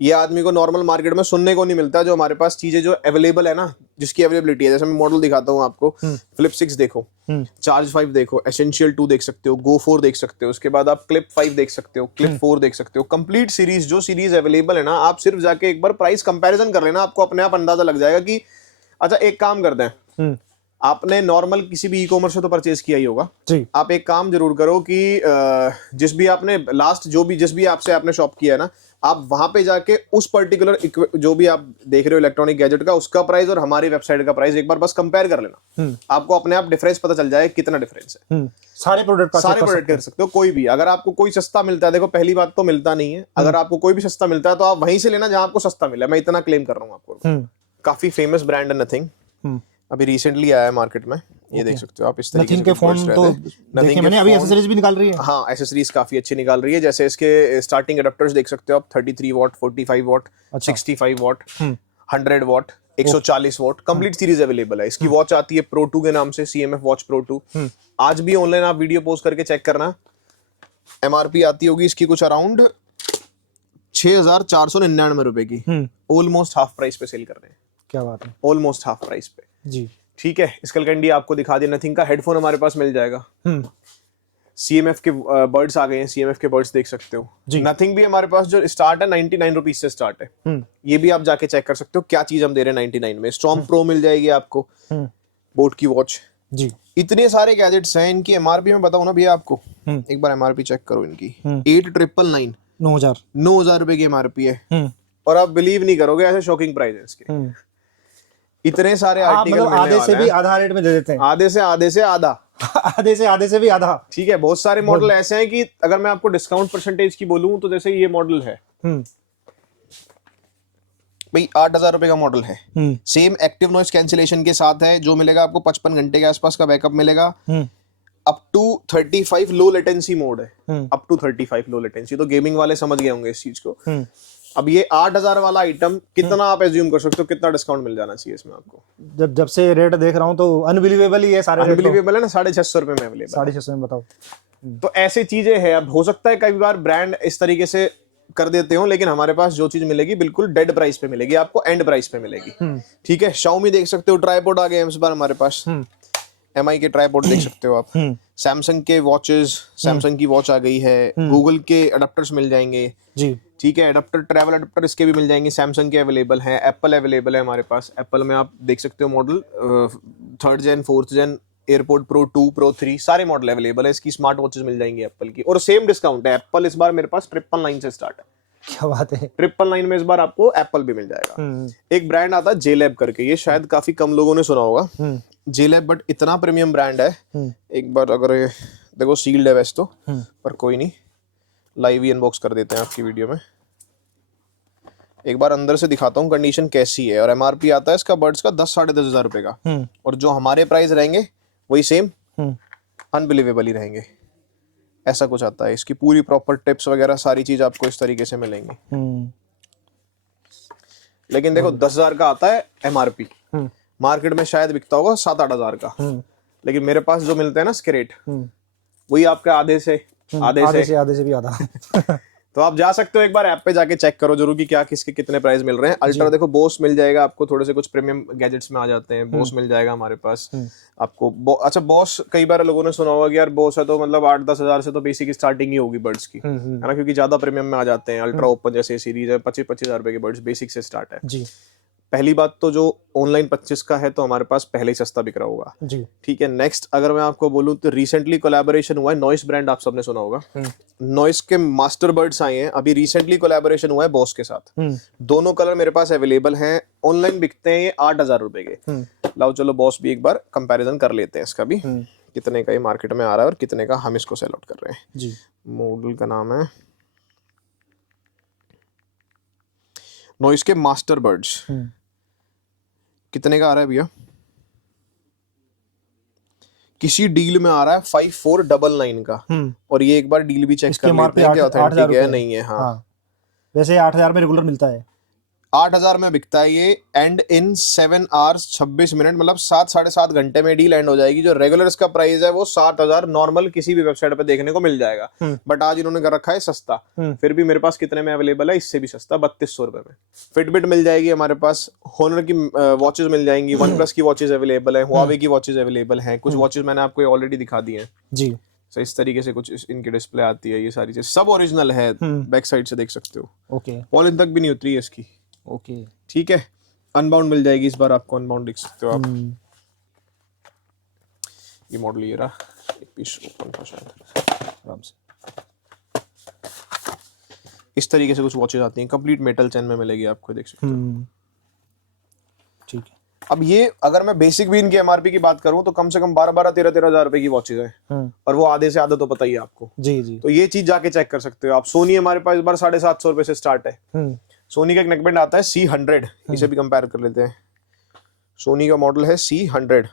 ये आदमी को नॉर्मल मार्केट में सुनने को नहीं मिलता। जो हमारे पास चीजें जो अवेलेबल है ना, जिसकी अवेलेबिलिटी है, जैसे मैं मॉडल दिखाता हूँ आपको। फ्लिप 6 देखो, चार्ज 5 देखो, एसेंशियल 2 देख सकते हो, गो 4 देख सकते हो, उसके बाद आप क्लिप 5 देख सकते हो, क्लिप 4 देख सकते हो। कंप्लीट सीरीज, जो सीरीज अवेलेबल है ना, आप सिर्फ जाके एक बार प्राइस कंपैरिजन कर लेना, आपको अपने आप अंदाजा लग जाएगा कि अच्छा एक काम करते हैं, आपने नॉर्मल किसी भी ई-कॉमर्स से तो परचेज किया ही होगा जी। आप एक काम जरूर करो कि जिस भी आपने लास्ट जिस भी आपसे आपने शॉप किया है ना, आप वहां पे जाके उस पर्टिकुलर जो भी आप देख रहे हो इलेक्ट्रॉनिक गैजेट का, उसका प्राइस और हमारी वेबसाइट का प्राइस एक बार बस कंपेयर कर लेना। आपको अपने आप डिफरेंस पता चल जाए कितना डिफरेंस है। सारे प्रोडक्ट कर सकते हो, कोई भी। अगर आपको कोई सस्ता मिलता है, देखो पहली बात तो मिलता नहीं है, अगर आपको कोई भी सस्ता मिलता है तो आप वहीं से लेना जहां आपको सस्ता मिला। मैं इतना क्लेम कर रहा हूँ आपको। काफी फेमस ब्रांड है नथिंग, अभी रिसेंटली आया है मार्केट में। ये देख सकते हो आप इस तरीके नथिंग से के फोन तो देखे मैंने, अभी एसेसरीज भी निकाल रही है। हाँ एसेसरीज काफी अच्छी निकाल रही है, जैसे इसके स्टार्टिंग अडेप्टर्स देख सकते हो आप 33 what, 45 what, 65 what, 100 what, 140 what, complete series available है। इसकी वॉच आती है Pro 2 के नाम से, CMF वॉच Pro 2। आज भी ऑनलाइन आप वीडियो पोस्ट करके चेक करना। MRP आती होगी इसकी कुछ अराउंड 6,499 रुपए की, ऑलमोस्ट हाफ प्राइस पे सेल कर रहे हैं। क्या बात है, ऑलमोस्ट हाफ प्राइस पे जी। ठीक है। स्कलकैंडी आपको दिखा दिया, नथिंग का हेडफोन हमारे पास मिल जाएगा। CMF के बर्ड्स आ गए हैं, CMF के बर्ड्स देख सकते हो। नथिंग भी हमारे पास जो स्टार्ट है 99 रुपीज से स्टार्ट है। ये भी आप जाके चेक कर सकते हो क्या चीज हम दे रहे हैं 99 में। स्टॉर्म प्रो मिल जाएगी आपको, बोट की वॉच जी। इतने सारे गैजेट्स हैं। इनकी MRP में बताऊं ना भैया आपको, एक बार MRP चेक करो इनकी, 8,999 9,000 रुपए की MRP है। और आप बिलीव नहीं करोगे ऐसे शॉकिंग प्राइस है इसके। इतने सारे आर्टिकल मतलब आधे से भी आधा रेट में दे देते हैं। आधे से आधा आधे से भी आधा। ठीक है। बहुत सारे मॉडल ऐसे हैं कि अगर मैं आपको डिस्काउंट परसेंटेज की बोलूं तो जैसे ये मॉडल है भाई 8,000 रुपए का मॉडल है। सेम एक्टिव नॉइस कैंसिलेशन के साथ है, जो मिलेगा आपको 55 घंटे के आसपास का बैकअप मिलेगा। Up to 35 low latency mode है, अप टू 35 लो लेटेंसी। तो गेमिंग वाले समझ गए होंगे इस चीज को। अब ये 8,000 वाला आइटम कितना आप एज्यूम कर सकते हो, कितना डिस्काउंट मिल जाना चाहिए इसमें आपको? जब से रेट देख रहा हूँ तो अनबिलीवेबल ही है सारे। अनबिलीवेबल है ना, 650 रुपए में अवेलेबल। 650 में बताओ। तो ऐसी चीजें हैं। अब हो सकता है कई बार ब्रांड इस तरीके से कर देते हो, लेकिन हमारे पास जो चीज मिलेगी बिल्कुल डेड प्राइस पे मिलेगी, आपको एंड प्राइस पे मिलेगी। ठीक है। Xiaomi देख सकते हो, ट्राइपॉड आ गए इस बार हमारे पास। MI के ट्राइपॉड देख सकते हो आप। सैमसंग के वॉचेस, सैमसंग की वॉच आ गई है। गूगल के अडेप्टर्स मिल जाएंगे जी। ठीक है। अडेप्टर, ट्रैवल अडेप्टर इसके भी मिल जाएंगे। सैमसंग के अवेलेबल हैं, एप्पल अवेलेबल है हमारे पास। एप्पल में आप देख सकते हो model 3rd Gen, 4th Gen, airport Pro 2, Pro 3 सारे मॉडल अवेलेबल है। इसकी स्मार्ट वॉचेस मिल जाएंगी एप्पल की, और सेम डिस्काउंट है। एप्पल इस बार मेरे पास 999 से स्टार्ट है। क्या बात है, 999 में इस बार आपको एप्पल भी मिल जाएगा। एक ब्रांड आता है JLab करके, ये शायद काफी कम लोगों ने सुना होगा JLab, बट इतना प्रीमियम ब्रांड है। एक बार अगर ये देखो, सील्ड है वैसे तो, पर कोई नहीं, लाइव ही अनबॉक्स कर देते हैं आपकी वीडियो में। एक बार अंदर से दिखाता हूँ कंडीशन कैसी है। और MRP आता है इसका बर्ड्स का 10,000-10,500 रुपए का, और जो हमारे प्राइस रहेंगे वही सेम अनबिलीवेबल ही रहेंगे। ऐसा कुछ आता है। इसकी पूरी प्रॉपर टिप्स वगैरह सारी चीज आपको इस तरीके से मिलेंगी। लेकिन देखो 10,000 का आता है MRP, मार्केट में शायद बिकता होगा 7-8 हज़ार का, लेकिन मेरे पास जो मिलते हैं ना इसके रेट, वही आपके आधे से भी आधा। तो आप जा सकते हो, एक बार ऐप पे जाके चेक करो जरूर कि क्या किसके कितने प्राइस मिल रहे हैं। अल्ट्रा देखो, बोस मिल जाएगा आपको, थोड़े से कुछ प्रीमियम गैजेट्स में आ जाते हैं। बोस मिल जाएगा हमारे पास आपको। अच्छा, बॉस कई बार लोगों ने सुना होगा कि यार बॉस है तो मतलब 8-10 हज़ार से तो बेसिक स्टार्टिंग ही होगी बर्ड्स की, है ना, क्योंकि ज्यादा प्रीमियम में आ जाते हैं। अल्ट्रा ओपन जैसे सीरीज है, 25-25 हज़ार रुपए के बर्ड्स बेसिक से स्टार्ट है जी। पहली बात तो जो ऑनलाइन 25 का है तो हमारे पास पहले ही सस्ता बिक रहा होगा जी। ठीक है। नेक्स्ट अगर मैं आपको बोलूं तो रिसेंटली कोलैबोरेशन हुआ है, नॉइस ब्रांड आप सबने सुना होगा। नॉइस के मास्टर बर्ड्स आए हैं, अभी रिसेंटली कोलैबोरेशन हुआ है बॉस के साथ। दोनों कलर मेरे पास अवेलेबल हैं, ऑनलाइन बिकते हैं ये 8,000 रुपए के। लाओ चलो बॉस भी एक बार कंपैरिजन कर लेते हैं इसका भी, कितने का ये मार्केट में आ रहा है और कितने का हम इसको सेल आउट कर रहे हैं जी। मॉडल का नाम है नॉइस के मास्टर बर्ड्स। कितने का आ रहा है भैया? किसी डील में आ रहा है 5499 का, और ये एक बार डील भी चेक कर लेते हैं कि ऑथेंटिक है नहीं है। हाँ, वैसे 8,000 में रेगुलर मिलता है, 8,000 में बिकता है ये। एंड इन 7 hours 26 मिनट, मतलब 7-7.5 घंटे में डील एंड हो जाएगी। जो रेगुलर इसका प्राइस है वो 7,000 नॉर्मल किसी भी वेबसाइट पे देखने को मिल जाएगा, बट आज इन्होंने कर रखा है सस्ता। फिर भी मेरे पास कितने में अवेलेबल है? इससे भी सस्ता, 3200 रुपए में। फिटबिट मिल जाएगी हमारे पास, हॉनर की वॉचेस मिल जाएंगी, OnePlus की वॉचेस अवेलेबल है, Huawei की वॉचेस अवेलेबल है। कुछ वॉचेस मैंने आपको ऑलरेडी दिखा दी है जी। तो इस तरीके से कुछ इनकी डिस्प्ले आती है, ये सारी चीज सब ओरिजिनल है, बैक साइड से देख सकते हो। ओके, पॉलिन तक भी नहीं उतरी है इसकी। ओके ठीक है। अनबाउंड मिल जाएगी इस बार आपको, अनबाउंड देख सकते हो आप। ये मॉडल ये रहा, एक पीस ओपन था शायद, आराम से इस तरीके से कुछ वॉचेस आती हैं, कंप्लीट मेटल चेन में मिलेगी आपको, देख सकते हो। ठीक है। अब ये अगर मैं बेसिक भी इनकी MRP की बात करूं तो कम से कम 12-13 हज़ार रुपए की वॉचेस हैं, और वो आधे से आधा तो पता ही है आपको जी जी। तो ये चीज जाके चेक कर सकते हो आप। सोनी हमारे पास इस बार 750 रुपए से स्टार्ट है। सोनी का एक नेकबैंड आता है C100, इसे भी कंपेयर कर लेते हैं। सोनी का मॉडल है C100,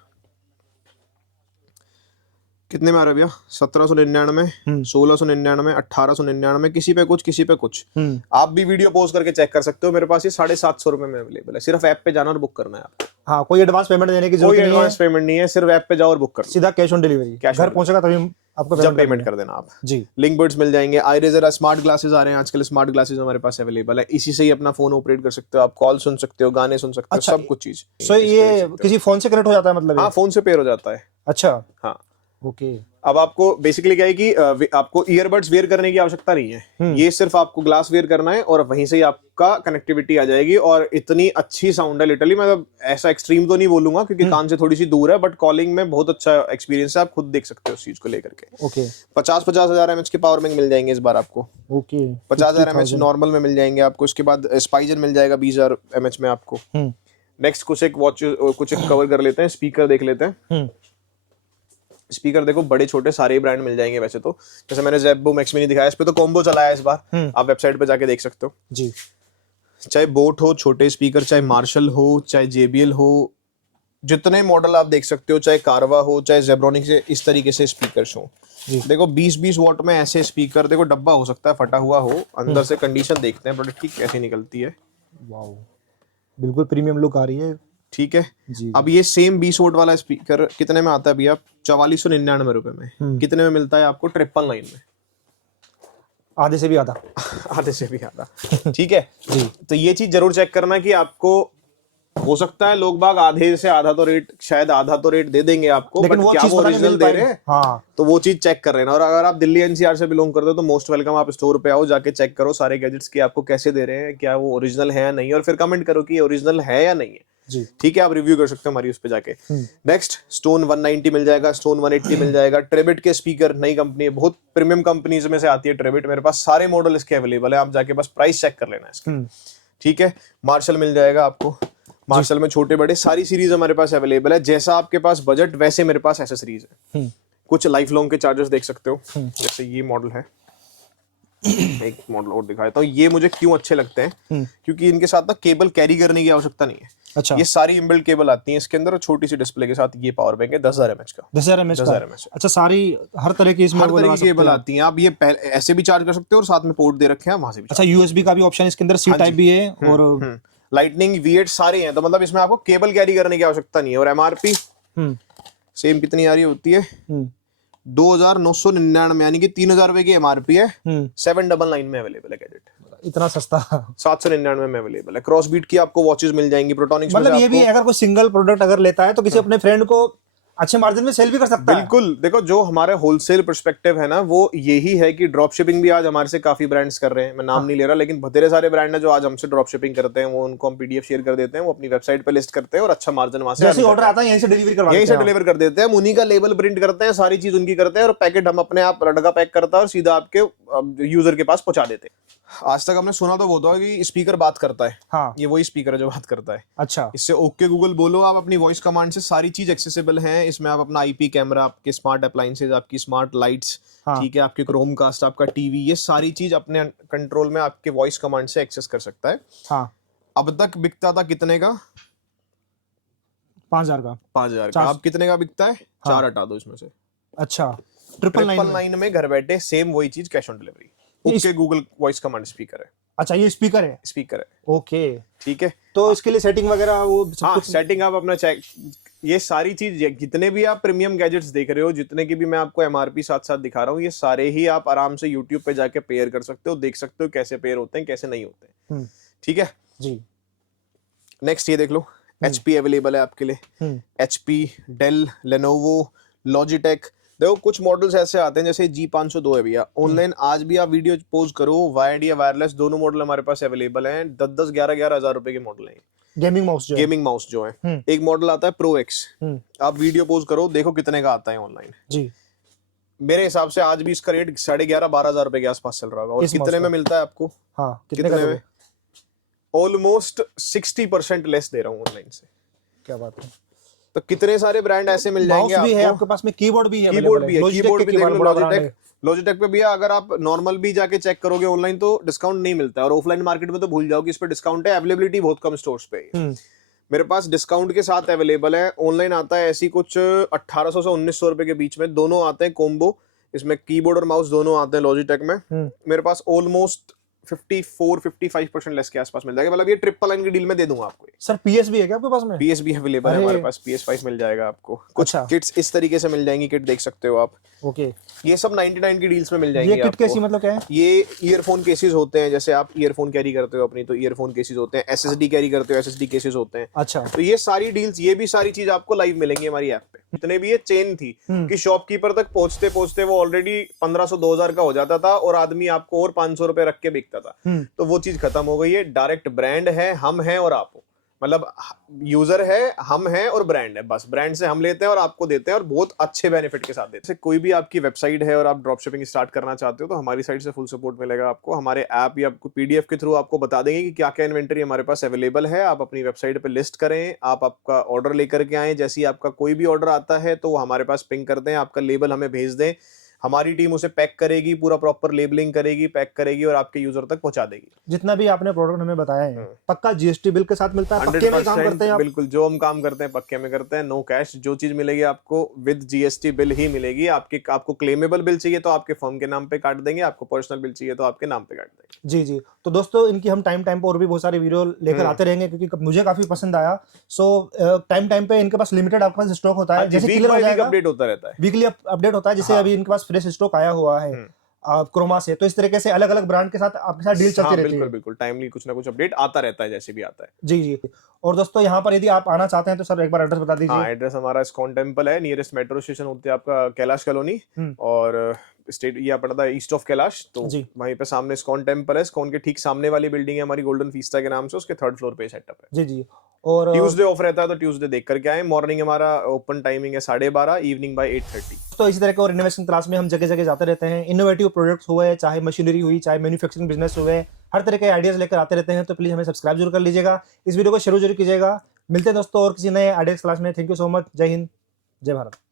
कितने में आ रहा है भैया? 1799, 1699, 1899, किसी पे कुछ, किसी पे कुछ। आप भी वीडियो पॉज करके चेक कर सकते हो। मेरे पास ये 750 रुपए में अवेलेबल है। सिर्फ ऐप पे जाना और बुक करना है आपको। हाँ, कोई एडवांस पेमेंट देने की कोई जरूरत नहीं है, एडवांस पेमेंट नहीं है, सिर्फ ऐप पे जाओ और बुक कर लो। सीधा कैश ऑन डिलीवरी, घर पहुंचेगा तभी आपको जब पेमेंट कर देना आप। जी। लिंक बर्ड्स मिल जाएंगे, iRazor स्मार्ट ग्लासेस आ रहे हैं आजकल, स्मार्ट ग्लासेस हमारे पास अवेलेबल है। इसी से ही अपना फोन ऑपरेट कर सकते हो आप, कॉल सुन सकते हो, गाने सुन सकते हो, सब कुछ चीज। सो ये किसी फोन से कनेक्ट हो जाता है मतलब? हाँ, फोन से पेयर हो जाता है। अच्छा, हाँ, ओके। अब आपको बेसिकली क्या है कि आपको ईयरबड्स वेयर करने की आवश्यकता नहीं है। ये सिर्फ आपको ग्लास वेयर करना है और वहीं से ही आपका कनेक्टिविटी आ जाएगी। और इतनी अच्छी साउंड है, लिटरली मतलब ऐसा एक्सट्रीम तो नहीं बोलूंगा क्योंकि कान से थोड़ी सी दूर है, बट कॉलिंग में बहुत अच्छा एक्सपीरियंस है। आप खुद देख सकते हो उस चीज को लेकर के। ओके। 50 हजार एमएच के पावर बैंक मिल जाएंगे इस बार आपको। ओके। 50,000 एमएच नॉर्मल में मिल जाएंगे आपको। इसके बाद स्पाइजर मिल जाएगा 20,000 एमएच में आपको। नेक्स्ट कुछ एक वॉच, कुछ एक कवर कर लेते हैं। स्पीकर देख लेते हैं। स्पीकर देखो, बड़े छोटे सारे ब्रांड मिल जाएंगे वैसे तो। जैसे मैंने ज़ेबो मैक्स मिनी दिखाया, इस पे तो कॉम्बो चला है इस बार। आप वेबसाइट पे जाके देख सकते हो जी। चाहे बोट हो छोटे स्पीकर, चाहे मार्शल हो, चाहे JBL हो, जितने मॉडल आप देख सकते हो, चाहे कारवा हो, चाहे जेब्रॉनिक से इस तरीके से स्पीकर्स हो। देखो 20-20 वॉट में ऐसे स्पीकर, देखो डब्बा हो सकता है फटा हुआ हो, अंदर से कंडीशन देखते हैं प्रोडक्ट की कैसी निकलती है। वाओ, बिल्कुल प्रीमियम लुक आ रही है। ठीक है जी। अब ये सेम 20 वोट वाला स्पीकर कितने में आता है भैया? 4499 रुपए में। कितने में मिलता है आपको? 999 में। आधे से भी आधा। आधे से भी आधा। ठीक है जी। तो ये चीज जरूर चेक करना कि आपको, हो सकता है लोग बाग आधे से आधा तो रेट, शायद आधा तो रेट दे देंगे आपको, लेकिन बट क्या वो ओरिजिनल दे रहे हैं? हाँ। तो वो चीज चेक कर लेना। और अगर आप दिल्ली NCR से बिलोंग करते हो तो मोस्ट वेलकम, आप स्टोर पे आओ, जाके चेक करो सारे गैजेट्स की आपको कैसे दे रहे हैं, क्या वो ओरिजिनल है या नहीं, और फिर कमेंट करो कि ओरिजिनल है या नहीं है जी। ठीक है, आप रिव्यू कर सकते हो हमारी उस पे जाके। नेक्स्ट स्टोन 190 मिल जाएगा, स्टोन 180 मिल जाएगा। ट्रेबिट के स्पीकर, नई कंपनी है, बहुत प्रीमियम कंपनीज में से आती है ट्रेबिट। मेरे पास सारे मॉडल इसके अवेलेबल है, आप जाके बस प्राइस चेक कर लेना इसके। ठीक है, मार्शल मिल जाएगा आपको। मार्शल में छोटे बड़े सारी सीरीज हमारे पास अवेलेबल है। जैसा आपके पास बजट वैसे मेरे पास एसेसरीज है। कुछ लाइफ लॉन्ग के चार्जर्स देख सकते हो। जैसे ये मॉडल है, एक मॉडल और दिखाता हूँ। ये मुझे क्यों अच्छे लगते हैं, क्योंकि इनके साथ ना केबल कैरी करने की आवश्यकता नहीं है। अच्छा। ये सारी इनबिल्ट केबल आती है इसके अंदर, और छोटी सी डिस्प्ले के साथ ये पावर बैंक है 10,000 mAh का। 10,000 mAh। अच्छा, सारी हर तरह की इसमें हर तरह की केबल आती है। आप ये ऐसे भी चार्ज कर सकते हो और साथ में पोर्ट दे रखे हैं वहां से भी। अच्छा, USB का भी ऑप्शन इसके अंदर, C टाइप भी है, और लाइटनिंग V8 सारे हैं। तो मतलब इसमें आपको केबल कैरी करने की आवश्यकता नहीं है। और MRP सेम कितनी आ रही होती है? 2,999, यानी कि 3,000 रुपए की MRP है। 799 में अवेलेबल है गैजेट। इतना सस्ता। 799 में अवेलेबल है। क्रॉसबीट की आपको वॉचेस मिल जाएंगी। प्रोटोनिक्स मतलब ये भी अगर कोई सिंगल प्रोडक्ट अगर लेता है तो किसी अपने फ्रेंड को अच्छे मार्जिन में सेल भी कर सकता है। बिल्कुल। देखो, जो हमारे होलसेल पर्सपेक्टिव है ना, वो यही है कि ड्रॉप शिपिंग भी आज हमारे से काफी ब्रांड्स कर रहे हैं। मैं नाम नहीं ले रहा, लेकिन बतेरे सारे ब्रांड है जो आज हमसे ड्रॉप शिपिंग करते हैं। वो उनको हम PDF शेयर कर देते हैं, वो अपनी वेबसाइट पे लिस्ट करते हैं और अच्छा मार्जिन वहां से, जैसे ऑर्डर आता है यहीं से डिलीवर कर देते हैं। हम उन्हीं का लेबल प्रिंट करते हैं, सारी चीज उनकी करते हैं, और पैकेट हम अपने आप लड़का पैक करता है और सीधा आपके यूजर के पास पहुंचा देते हैं। आज तक हमने सुना तो बहुत होगा कि स्पीकर बात करता है। हाँ। ये वही स्पीकर है जो बात करता है। अच्छा। इससे ओके गूगल बोलो, आप अपनी वॉइस कमांड से सारी चीज एक्सेसिबल है। इसमें आप अपना IP कैमरा, आपके स्मार्ट अप्लायंसेज, आपकी स्मार्ट लाइट्स, ठीक है, आपके क्रोमकास्ट, आपका टीवी, ये सारी चीज अपने कंट्रोल में आपके वॉइस कमांड से एक्सेस कर सकता है। हाँ। अब तक बिकता था कितने का? 5,000 का। 5,000 का। अब कितने का बिकता है? 4 हटा दो इसमें से। अच्छा। 999 में घर बैठे सेम वही चीज, cash on delivery. Okay Google voice command speaker है। अच्छा, ये स्पीकर है? स्पीकर है। ओके, ठीक है। तो इसके लिए सेटिंग वगैरह वो हाँ, सेटिंग आप अपना चेक, ये सारी चीज, जितने भी आप प्रीमियम गैजेट्स देख रहे हो, जितने की भी मैं आपको MRP साथ साथ दिखा रहा हूँ, ये सारे ही आप आराम से YouTube पे जाके पेयर कर सकते हो, देख सकते हो कैसे पेयर होते हैं, कैसे नहीं होते हैं। ठीक है जी। नेक्स्ट ये देख लो, HP अवेलेबल है आपके लिए। HP, Dell, Lenovo, Logitech. देखो कुछ मॉडल्स ऐसे आते हैं, जैसे G502 है भैया। ऑनलाइन आज भी आप वीडियो पोज करो, वायर्ड या वायरलेस, दोनों मॉडल हमारे पास अवेलेबल हैं। 10-10, 11-11 हजार रुपए के मॉडल हैं। गेमिंग माउस जो है। एक मॉडल आता है Pro X। आप वीडियो पोज करो, देखो कितने का आता है ऑनलाइन जी। मेरे हिसाब से आज भी इसका रेट 11,500-12,000 रुपए के आसपास चल रहा होगा। और कितने में मिलता है आपको? हाँ, कितने में? ऑलमोस्ट 60% लेस दे रहा हूँ ऑनलाइन से। क्या बात है। तो कितने सारे ब्रांड ऐसे मिल जाएंगे आपको। भी है आपके पास में, कीबोर्ड भी है। कीबोर्ड भी देख लो, लॉजिटेक पे भी है। अगर आप नॉर्मल भी जाके चेक करोगे ऑनलाइन तो डिस्काउंट नहीं मिलता है, और ऑफलाइन मार्केट में तो भूल जाओ कि इस पे डिस्काउंट है। अवेलेबिलिटी बहुत कम स्टोर्स पे है। मेरे पास डिस्काउंट के साथ अवेलेबल है। ऑनलाइन आता है ऐसी कुछ 1800 से 1900 रुपए के बीच में, दोनों आते हैं कॉम्बो। इसमें कीबोर्ड और माउस दोनों आते हैं लॉजिटेक में। मेरे पास ऑलमोस्ट 54-55% लेस के आसपास मिल जाएगा। मतलब ये ट्रिपल लाइन की डील में दे दूंगा आपको। सर PS भी है क्या आपके पास में? PS भी अवेलेबल है हमारे पास। PS5 मिल जाएगा आपको। कुछ अच्छा। किट्स इस तरीके से मिल जाएंगी, किट देख सकते हो आप। ओके, ये सब 99 की डील्स में मिल जाएंगी ये किट आपको। कैसी, मतलब क्या है? ये ईयरफोन केसेस होते हैं, जैसे आप ईयरफोन कैरी करते हो अपनी, तो ईयरफोन केसेस होते हैं। SSD कैरी करते हो, SSD केसेस होते हैं। अच्छा, तो ये सारी डील्स, ये भी सारी चीज आपको लाइव मिलेंगी हमारी ऐप पे। जितने भी ये चेन थी कि शॉपकीपर तक पहुंचते पहुंचते वो ऑलरेडी 1500-2000 का हो जाता था और आदमी आपको और 500 रुपए रख के बिकता था। तो वो चीज खत्म हो गई है। डायरेक्ट ब्रांड है, हम हैं और आप हो। मतलब यूजर है, हम हैं और ब्रांड है। बस ब्रांड से हम लेते हैं और आपको देते हैं, और बहुत अच्छे बेनिफिट के साथ देते हैं। कोई भी आपकी वेबसाइट है और आप ड्रॉप शिपिंग स्टार्ट करना चाहते हो तो हमारी साइड से फुल सपोर्ट मिलेगा आपको। हमारे ऐप या आपको PDF के थ्रू आपको बता देंगे कि क्या क्या इन्वेंटरी हमारे पास अवेलेबल है। आप अपनी वेबसाइट पे लिस्ट करें, आप आपका ऑर्डर लेकर के आए। जैसे ही आपका कोई भी ऑर्डर आता है तो वो हमारे पास पिंग कर दें, आपका लेबल हमें भेज दें। हमारी टीम उसे पैक करेगी, पूरा प्रॉपर लेबलिंग करेगी, पैक करेगी और आपके यूजर तक पहुंचा देगी। जितना भी आपने प्रोडक्ट हमें बताया है पक्का GST बिल के साथ मिलता है? पक्के में काम करते हैं आप? बिल्कुल, जो हम काम करते हैं पक्के में करते हैं। नो कैश, जो चीज मिलेगी आपको विद GST बिल ही मिलेगी। आपको क्लेमेबल बिल चाहिए तो आपके फर्म के नाम पे काट देंगे, आपको पर्सनल बिल चाहिए तो आपके नाम पे काट देंगे। जी जी। तो दोस्तों, इनकी हम टाइम टाइम पे और भी बहुत सारे वीडियो लेकर आते रहेंगे, क्योंकि मुझे काफी पसंद आया। सो टाइम टाइम पे इनके पास लिमिटेड आपके पास स्टॉक होता है, जैसे क्लियर हो जाएगा, अपडेट होता रहता है, वीकली अपडेट होता है। जैसे अभी इनके पास फ्रेश स्टॉक आया हुआ है क्रोमा से, तो इस तरीके से अलग अलग ब्रांड के साथ आपके साथ डील चलती रहती है। बिल्कुल बिल्कुल, टाइमली कुछ ना कुछ अपडेट आता रहता है, जैसे भी आता है। जी जी। और दोस्तों, यहाँ पर यदि आप आना चाहते हैं तो सर एक बार एड्रेस बता दीजिए। हाँ, एड्रेस हमारा इस्कॉन टेम्पल है, नियरेस्ट मेट्रो स्टेशन होते है आपका कैलाश कॉलोनी, और स्टेट ये पड़ता है ईस्ट ऑफ कैलाश। तो वहीं पे सामने इस्कॉन टेम्पल है। इस्कॉन के ठीक सामने वाली बिल्डिंग है हमारी गोल्डन फीस्टा के नाम से, उसके 3rd फ्लोर पे सेटअप है। जी जी। और ट्यूसडे ऑफ रहता है तो ट्यूसडे देख करके आए। मॉर्निंग हमारा ओपन टाइमिंग है 12:30, इवनिंग बाय 8:30। तो इसी तरह के और इनोवेशन क्लास में हम जगह जगह जाते रहते हैं। इनोवेटिव प्रोडक्ट्स हुए, चाहे मशीनरी हुई, चाहे मैन्युफैक्चरिंग बिजनेस हुए, हर तरह के आइडियाज लेकर आते रहते हैं। तो प्लीज हमें सब्सक्राइब जरूर कर लीजिएगा, इस वीडियो को शेयर जरूर कीजिएगा। मिलते हैं दोस्तों और किसी नए आइडियाज क्लास में। Thank you so much. जय हिंद, जय भारत।